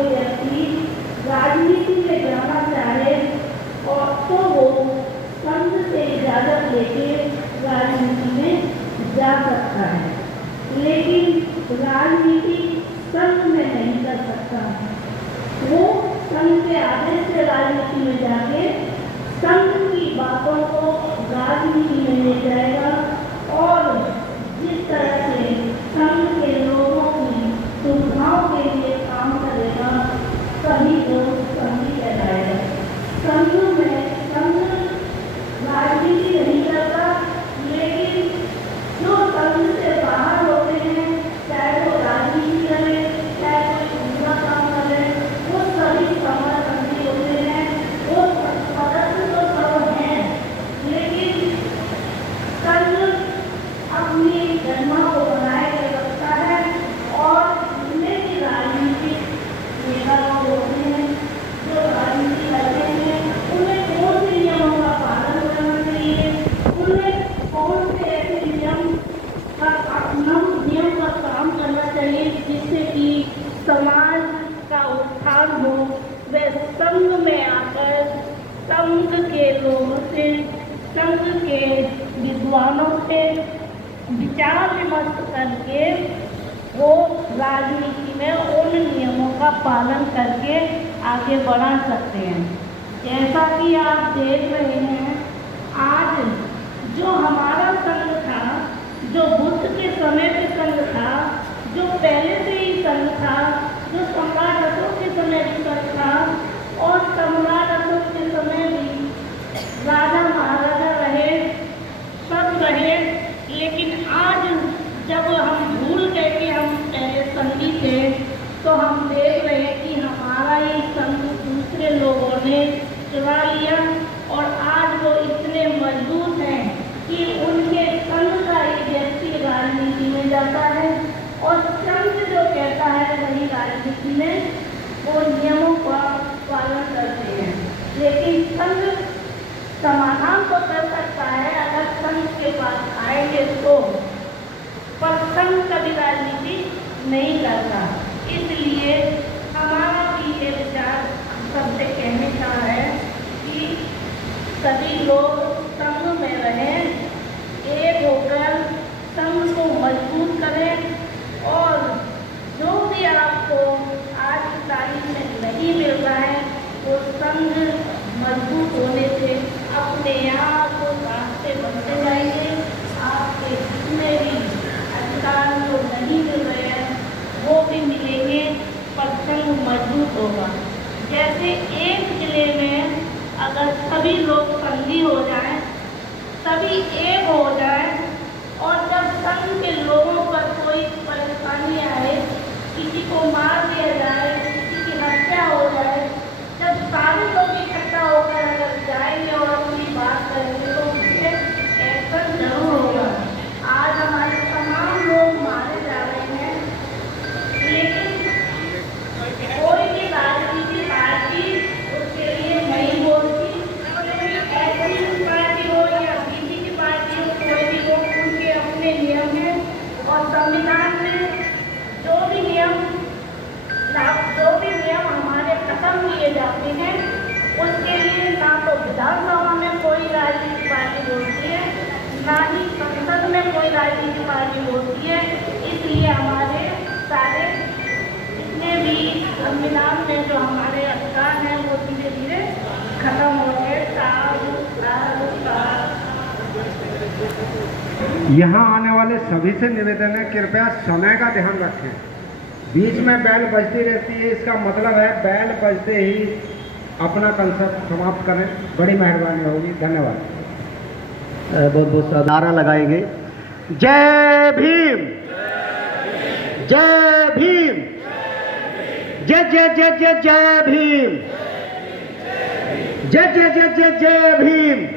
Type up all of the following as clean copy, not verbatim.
कोई व्यक्ति राजनीति में जाना चाहे और तो वो संघ से इजाजत लेके राजनीति में जा सकता है, लेकिन राजनीति संघ में नहीं कर सकता। वो संघ के आदेश से राजनीति में जाके संघ की बातों को राजनीति में ले जाएगा और जिस तरह से संघ के लोगों की सुविधाओं के लिए काम करेगा सभी को संघी कहलाएगा। संघ में संघ राजनीति नहीं करता, लेकिन जो संघ से बाहर होते हैं, चाहे वो राजनीति करे चाहे कोई दूसरा काम करे, वो सभी संघी होते हैं। वो सदस्य तो सब हैं, लेकिन संघ अपनी गरिमा को बनाए के रखता है और जितने भी राजनीतिक नेता लोग होते हैं जो राजनीति करते हैं, उन्हें कौन से नियमों का पालन करना चाहिए, उन्हें कौन से ऐसे नियम का काम करना चाहिए जिससे कि समाज का उत्थान हो। वे संघ में आकर संघ के लोगों से, संघ के विद्वानों से विचार विमर्श करके वो राजनीति में उन नियमों का पालन करके आगे बढ़ा सकते हैं। जैसा कि आप देख रहे हैं, आज जो हमारा संघ था, जो बुद्ध के समय पे संघ था, जो पहले से ही संघ था, जो सम्राट अशोक के समय भी संघ था और सम्राट अशोक के समय भी राजा महाराजा रहे, सब रहे, लेकिन आज जब हम भूल गए कि हम पहले संघी थे, तो हम देख रहे हैं कि हमारा ही संघ दूसरे लोगों ने चुरा लिया और आज वो इतने मजबूत हैं कि उनके संघ का ही व्यक्ति राजनीति में जाता है और संघ जो कहता है वही राजनीति में वो नियमों का पालन करते हैं। लेकिन संघ समाधान तो कर सकता है अगर संघ के पास आएंगे तो, पर संघ कभी राजनीति नहीं करता। इसलिए हमारा भी ये विचार सबसे कहने का है कि सभी लोग संघ में रहें, एक होकर संघ को मजबूत करें और जो भी आपको आज की तारीख में नहीं मिल रहा है वो संघ मजबूत होने से अपने आप रास्ते बनते जाएंगे। आपके जितने भी अधिकार जो नहीं मिल रहे हैं वो भी मिलेंगे, पर संघ मजबूत होगा। जैसे एक जिले में अगर सभी लोग संघी हो जाएं, सभी एक हो जाएं और जब संघ के लोगों पर कोई परेशानी आए, किसी को मार दिया जाए, किसी की हत्या हो जाए, जब सारे लोग इकट्ठा होकर अगर जाएंगे और अपनी बात करेंगे तो उससे एक्शन जरूर होगा। आज हमारे तमाम लोग मारे जा रहे हैं, लेकिन कोई भी राजनीतिक पार्टी उसके लिए नहीं बोलती। ऐसी पार्टी हो या बीजेपी की पार्टी हो, कोई भी हो, उनके अपने नियम हैं और संविधान में जो भी नियम हमारे खत्म किए जाते हैं उसके लिए ना तो विधानसभा में कोई राजनीतिक पार्टी बोलती है, ना ही संसद में कोई राजनीतिक पार्टी बोलती है। इसलिए हमारे सारे जितने भी संविधान में जो हमारे अधिकार हैं वो धीरे धीरे खत्म हो गए। यहाँ आने वाले सभी से निवेदन है कृपया समय का ध्यान रखें। बीच में बेल बजती रहती है, इसका मतलब है बेल बजते ही अपना कंसेप्ट समाप्त करें, बड़ी मेहरबानी होगी। धन्यवाद। बहुत बहुत नारा लगाएंगे। जय भीम, जय भीम, जय जय जय जय जय भीम, जय जय जय जय जय भीम।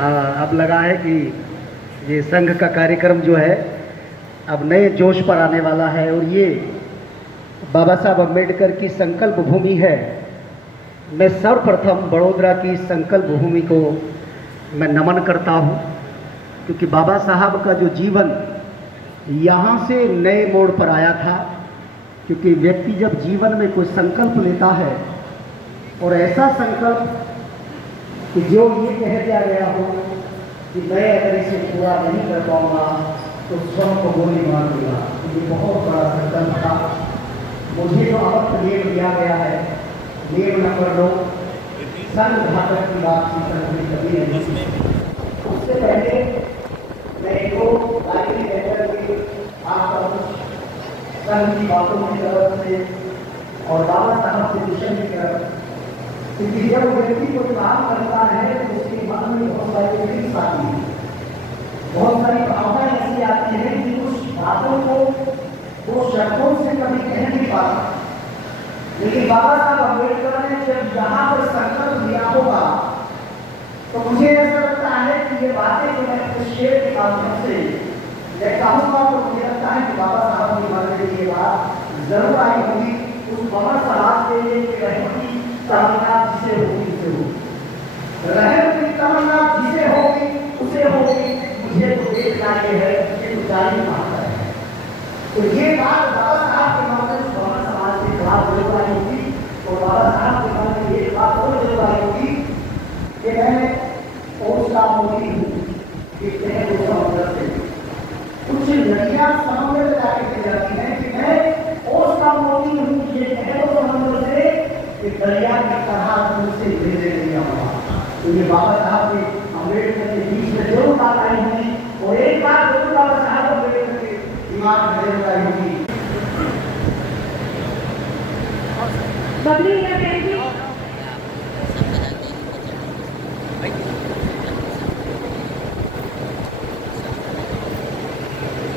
अब लगा है कि ये संघ का कार्यक्रम जो है अब नए जोश पर आने वाला है और ये बाबा साहब अम्बेडकर की संकल्प भूमि है। मैं सर्वप्रथम बड़ोदरा की संकल्प भूमि को मैं नमन करता हूँ, क्योंकि बाबा साहब का जो जीवन यहाँ से नए मोड़ पर आया था, क्योंकि व्यक्ति जब जीवन में कोई संकल्प लेता है और ऐसा संकल्प कि जो ये कह दिया गया हो कि मैं अगर इसे पूरा नहीं कर पाऊंगा तो स्वयं को गोली मार दूंगा, तो ये बहुत बड़ा संकल्प था। मुझे जो अवध नियम दिया गया है, नियम नंबर 2, संघ घातक की वापसी संघ कभी नहीं की। उससे पहले मैं को लाइब्रेरी लेटर के आप संघ की बातों की तरफ से और बाबा साहब के मिशन की तरफ, क्योंकि जब व्यक्ति को काम करता है तो उसके मन में बहुत सारी फीलिंग्स आती है, बहुत सारी भावनाएं ऐसी आती हैं कि उस बातों को वो शब्दों से कभी कह नहीं पाता। लेकिन बाबा साहब अम्बेडकर ने जब यहाँ पर संकल्प लिया होगा तो मुझे ऐसा लगता है कि ये बातें जो मैं इस शेर के माध्यम से मैं कहूँगा तो मुझे लगता है कि बाबा साहब के मन में ये बात जरूर आई होगी। उस बाबा साहब के लिए रहम की तमन्ना जिसे होगी उसे होगी, रहम की तमन्ना जिसे होगी उसे होगी, मुझे तो देखना ये है कि ऊंचाई मांगता है। तो ये बात बाबा साहब के माध्यम से बाबा समाज के खिलाफ जरूर आई होगी और बाबा साहब के मन में ये बात और जरूर आई होगी कि मैं उसका मोदी हूँ कि समुद्र से कुछ नदियाँ समुद्र में जाके चली जाती हैं कि मैं उसका मोदी हूँ, ये कह दो समुद्र से कि दरिया की तरह तुमसे भेजे नहीं आऊंगा। तो ये बाबा साहब के अम्बेडकर के बीच में जरूर बात आई होगी और एक बात जरूर बाबा साहब अम्बेडकर के दिमाग में जरूर आई होगी। बबली या बहन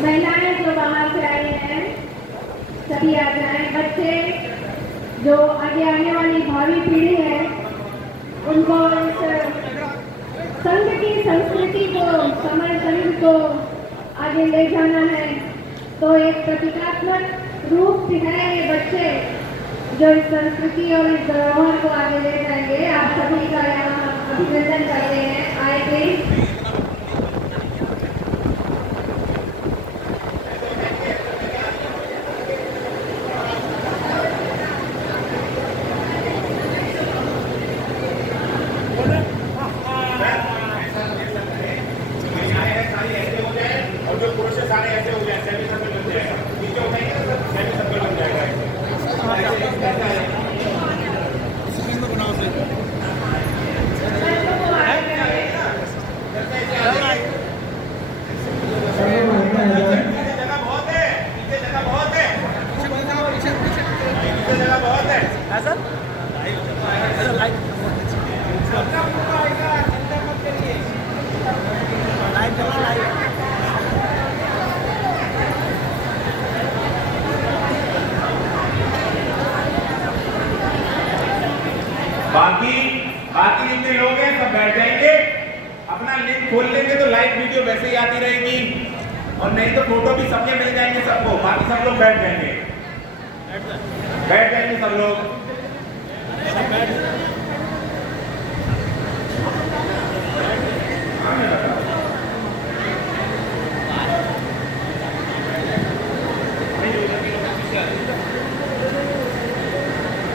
महिलाएं जो बाहर से आई हैं सभी आ जाएं। बच्चे जो आगे आने वाली भावी पीढ़ी है उनको इस संघ की संस्कृति को, समय संघ को आगे ले जाना है। तो एक प्रतीकात्मक रूप है ये बच्चे जो इस संस्कृति और इस धरोहर को आगे ले जाएंगे। आप सभी का यहाँ अभिनंदन करते हैं। आए थे बाकी जितने लोग हैं सब बैठ जाएंगे, अपना लिंक खोल लेंगे तो लाइव वीडियो वैसे ही आती रहेगी और नहीं तो फोटो भी सबके मिल जाएंगे सबको। बाकी सब लोग बैठ जाएंगे सब लोग।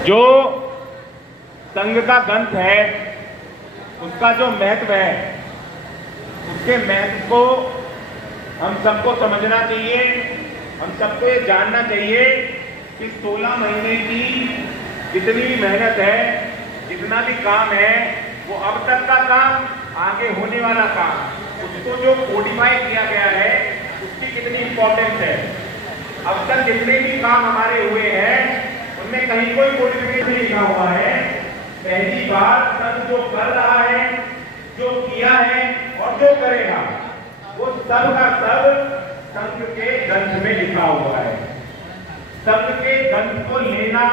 जो संघ का ग्रंथ है उसका जो महत्व है, उसके महत्व को हम सबको समझना चाहिए। हम सबको ये जानना चाहिए कि 16 महीने की जितनी भी मेहनत है, जितना भी काम है, वो अब तक का काम, आगे होने वाला काम, उसको जो कोडिफाई किया गया है उसकी कितनी इंपॉर्टेंस है। अब तक जितने भी काम हमारे हुए हैं उनमें कहीं कोई कोडिफिकेशन लिखा हुआ है। पहली बार संघ जो कर रहा है, जो किया है और जो करेगा, वो सब का सब संघ के ग्रंथ में लिखा हुआ है। संघ के ग्रंथ को लेना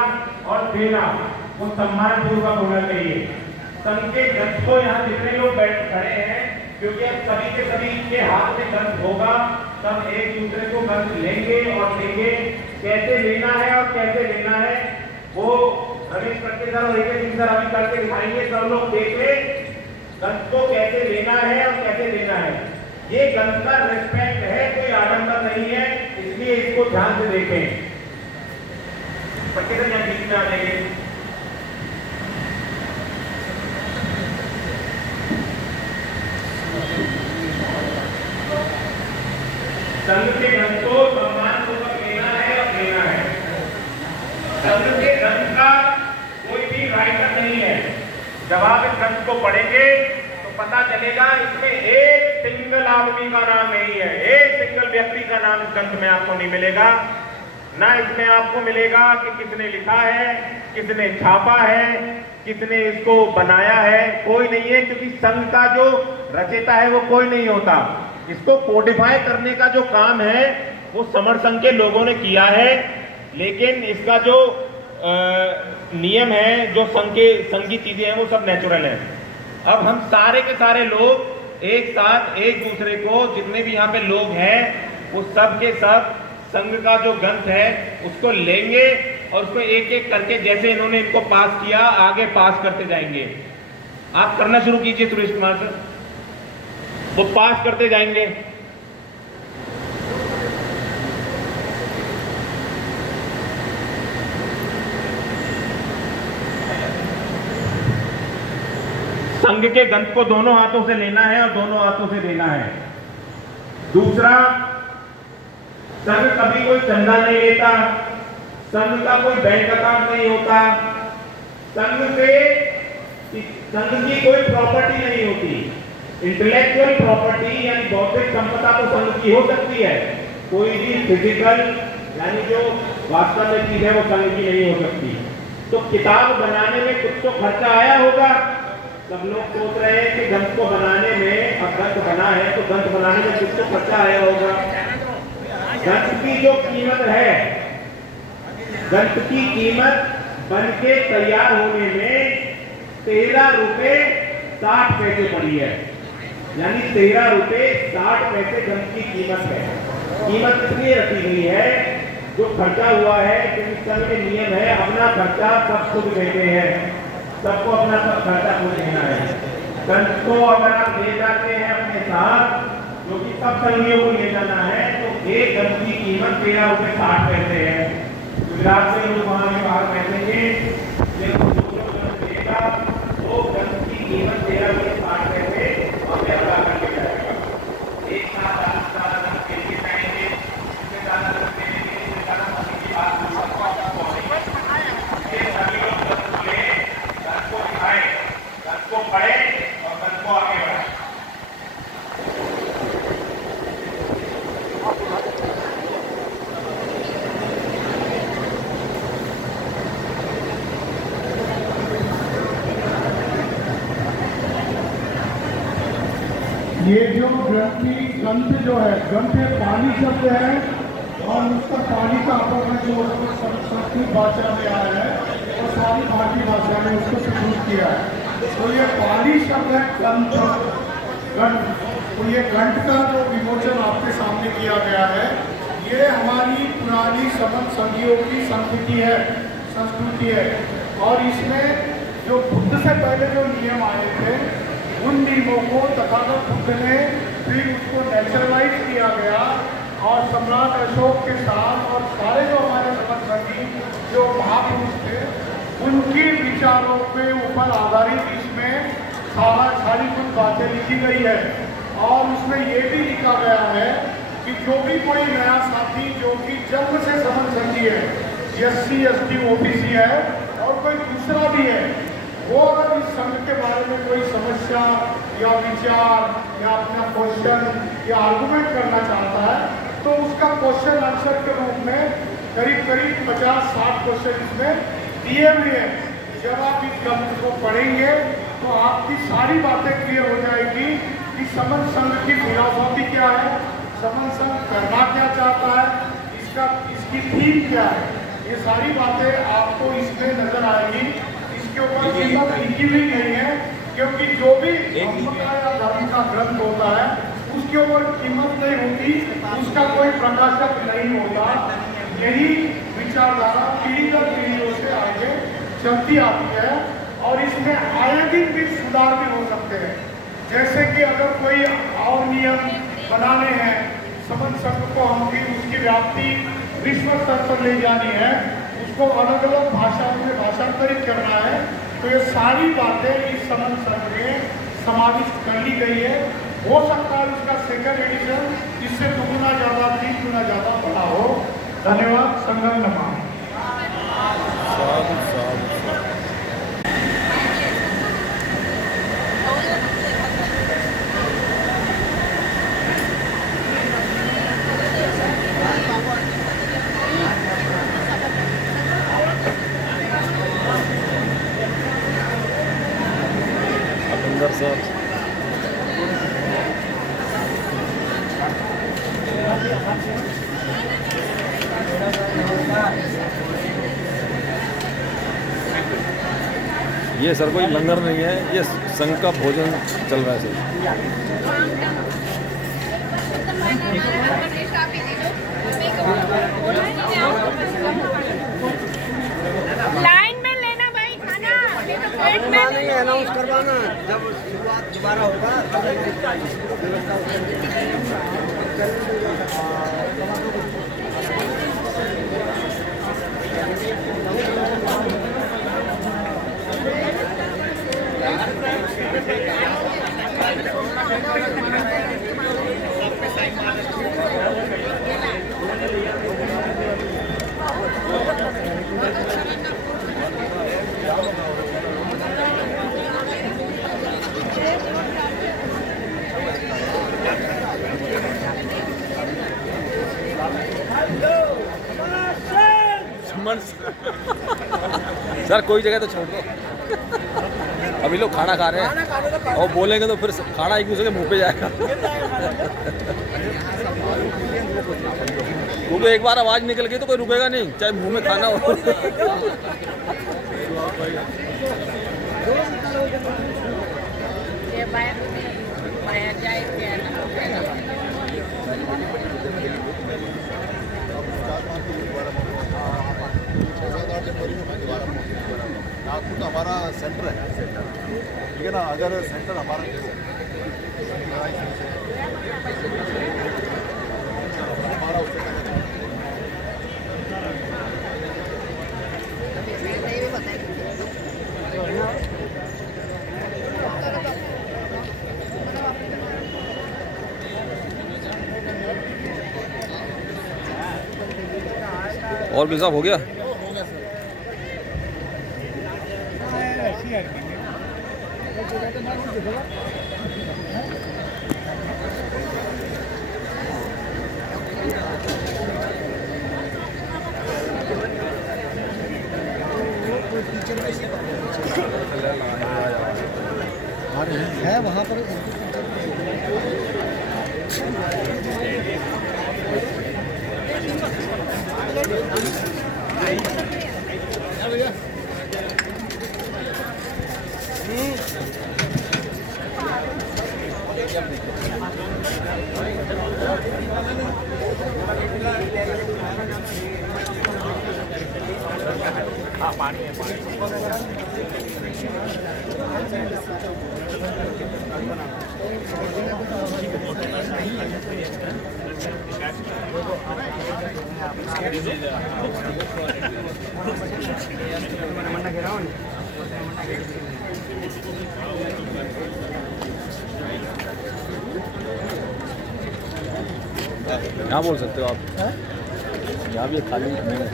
और देना वो सम्मान पूर्वक होना चाहिए। संघ के ग्रंथ को यहाँ जितने लोग बैठ खड़े हैं, क्योंकि अब सभी के सभी के हाथ में ग्रंथ होगा, सब एक दूसरे को ग्रंथ लेंगे और देंगे। कैसे लेना है और कैसे लेना है वो रमेश करके सर और एक सर अभी करके दिखाएंगे। सब लोग देख ले ग्रंथ को कैसे लेना है और कैसे लेना है। ये ग्रंथ का रिस्पेक्ट है, कोई आडंबर नहीं है, इसलिए इसको ध्यान से देखें। प्रतिदिन यहाँ बीच में आ जाएंगे। संघ के ग्रंथ को सम्मान पूर्वक लेना है और लेना है। संघ के ग्रंथ का कोई भी राइटर नहीं है। जब आप इस ग्रंथ को पढ़ेंगे तो पता चलेगा इसमें एक सिंगल आदमी का नाम नहीं है, एक सिंगल व्यक्ति का नाम इस ग्रंथ में आपको नहीं मिलेगा। ना इसमें आपको मिलेगा कि किसने लिखा है, किसने छापा है, किसने इसको बनाया है, कोई नहीं है। क्योंकि संघ का जो रचयिता है वो कोई नहीं होता। इसको कोडिफाई करने का जो काम है वो समर संघ के लोगों ने किया है, लेकिन इसका जो नियम है, जो संघ की चीजें हैं वो सब नेचुरल है। अब हम सारे के सारे लोग एक साथ एक दूसरे को, जितने भी यहाँ पे लोग हैं वो सब के सब संघ का जो ग्रंथ है उसको लेंगे और उसको एक एक करके जैसे इन्होंने इनको पास किया आगे पास करते जाएंगे। आप करना शुरू कीजिए सुरेश कुमार सर, वो पास करते जाएंगे। संघ के ग्रंथ को दोनों हाथों से लेना है और दोनों हाथों से देना है। दूसरा, संघ कभी कोई चंदा नहीं लेता, संघ का कोई बैंक अकाउंट नहीं होता, संघ की कोई प्रॉपर्टी नहीं होती। इंटेलेक्चुअल प्रॉपर्टी यानी बौद्धिक संपदा तो संघ की हो सकती है, कोई भी फिजिकल यानी जो वास्तव में चीज है वो संघ की नहीं हो सकती। तो किताब बनाने में कुछ तो खर्चा आया होगा। सब लोग सोच रहे हैं कि ग्रंथ को बनाने में, अब ग्रंथ बना है तो ग्रंथ बनाने में कुछ तो खर्चा आया होगा। ग्रंथ की जो कीमत है, ग्रंथ की कीमत बन के तैयार होने में 13 रुपए 60 पैसे पड़ी है, यानी 13 रुपए 60 पैसे ग्रंथ की कीमत है। कीमत इसलिए रखी गई है, जो खर्चा हुआ है, क्योंकि संघ के नियम है अपना खर्चा सब खुद देते हैं, सबको अपना सब खर्चा खुद देना है। ग्रंथ को अगर आप ले जाते हैं अपने साथ, जो कि सब संघियों को ले जाना है, तो एक ग्रंथ की कीमत 13 रुपए 60 पैसे है। गुजरात से लोग वहां के बाहर बैठेंगे, वो ग्रंथ की कीमत 13 रुपए 60 पैसे और अदा करके जाएगा। एक साथ को पढ़े और ग्रंथ को आगे बढ़ाए। ये जो ग्रंथ जो है, ग्रंथ पानी शब्द है और उसका पानी का अपना जो संस्कृत भाषा में आया है और सारी भारतीय भाषा में उसको प्रस्तुत किया है। तो ये पाली शब्द है ग्रंथ। तो ये ग्रंथ का जो विमोचन आपके सामने किया गया है, ये हमारी पुरानी समन संधियों की संस्कृति है। और इसमें जो बुद्ध से पहले जो नियम आए थे, उन नियमों को तथागत बुद्ध ने फिर उसको नेचुरलाइज किया गया और सम्राट अशोक के साथ और सारे जो हमारे समन संधि जो महापुरुष थे, उनके विचारों के ऊपर आधारित इसमें सारी कुछ बातें लिखी गई है। और उसमें ये भी लिखा गया है कि जो भी कोई नया साथी जो कि जन्म से समन संधि है, SC ST OBC है और कोई दूसरा भी है, वो अगर इस संघ के बारे में कोई समस्या या विचार या अपना क्वेश्चन या आर्गुमेंट करना चाहता है, तो उसका क्वेश्चन आंसर के रूप में करीब 50-60 क्वेश्चन इसमें दिए हुए हैं। जब आप इस ग्रंथ को पढ़ेंगे तो आपकी सारी बातें क्लियर हो जाएगी कि समन संघ की फिलॉसफी क्या है, समन संघ करना क्या चाहता है, इसकी थीम क्या है। ये सारी बातें आपको इसमें नजर आएगी। इसके ऊपर कीमत लिखी हुई नहीं है, क्योंकि जो भी संप्रदाय या धर्म का ग्रंथ होता है उसके ऊपर कीमत नहीं होती, उसका कोई प्रकाशक नहीं होता। यही विचारधारा पीढ़ी दर पीढ़ियों से आगे चलती आती है और इसमें आए दिन भी सुधार भी हो सकते हैं। जैसे कि अगर कोई और नियम बनाने हैं, समन संघ को हम भी उसकी व्याप्ति विश्व स्तर पर ले जानी है, उसको इसको अलग अलग भाषाओं में भाषांतरित करना है, तो ये सारी बातें इस संबंध संघ में समाविष्ट कर ली गई है। हो सकता है उसका सेकंड एडिशन इससे 2 गुना ज़्यादा 3 गुना ज़्यादा बड़ा हो। धन्यवाद। संगम नमः। ये सर कोई लंगर नहीं है, ये संघ का भोजन चल रहा है सर। लाइन में लेना भाई खाना, नहीं तो प्लेट में नहीं अनाउंस करवाना जब शुरुआत दोबारा होगा सर कोई जगह तो छोड़ दो, अभी लोग खाना खा रहे हैं और बोलेंगे तो फिर खाना एक दूसरे के मुंह पे जाएगा। क्योंकि एक बार आवाज निकल गई तो कोई रुकेगा नहीं, चाहे मुंह में खाना हो। ये बाहर जाए नागपुर का हमारा सेंटर है, ठीक है ना। अगर सेंटर हमारा और भी साहब हो गया। है वहाँ पर यहाँ बोल सकते हो आप, यहाँ भी खाली नहीं है।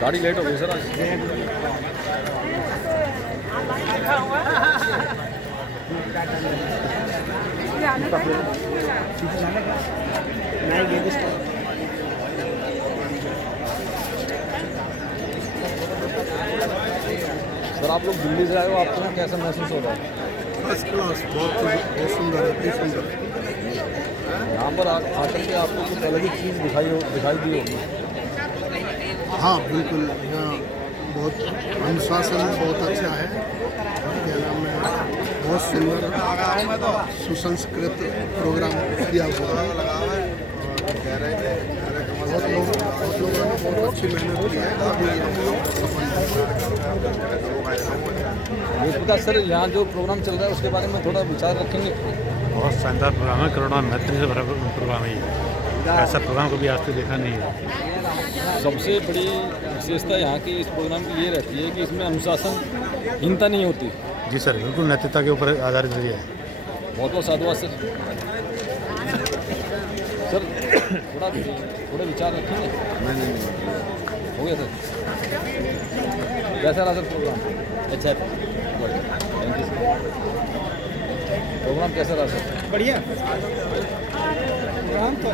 गाड़ी लेट हो गई सर आज। सर आप लोग दिल्ली से आए हो, आपको कैसा महसूस हो रहा है? फर्स्ट क्लास, बहुत सुंदर है, बहुत सुंदर। यहाँ पर आकर के आपको कुछ अलग ही चीज़ दिखाई दी होगी। हाँ बिल्कुल, यहाँ बहुत अनुशासन बहुत अच्छा है, क्या नाम है, बहुत सुंदर सुसंस्कृत प्रोग्राम किया हुआ है। बहुत लोगों ने बहुत अच्छी मेहनत की है, अभी मुझे सर यहाँ जो प्रोग्राम चल रहा है उसके बारे में थोड़ा विचार रखेंगे। बहुत शानदार प्रोग्राम है, करुणा मैत्री से भरा प्रोग्राम है ये। ऐसा प्रोग्राम कभी आज तक देखा नहीं है। सबसे बड़ी विशेषता यहाँ की इस प्रोग्राम की ये रहती है कि इसमें अनुशासनहीनता नहीं होती। जी सर, बिल्कुल नैतिकता के ऊपर आधारित है। बहुत बहुत साधुवाद सर। सर थोड़ा विचार रखेंगे। हो गया सर, कैसा रहा सर प्रोग्राम? अच्छा, थैंक यू सर। प्रोग्राम कैसा रहा सर? बढ़िया प्रोग्राम तो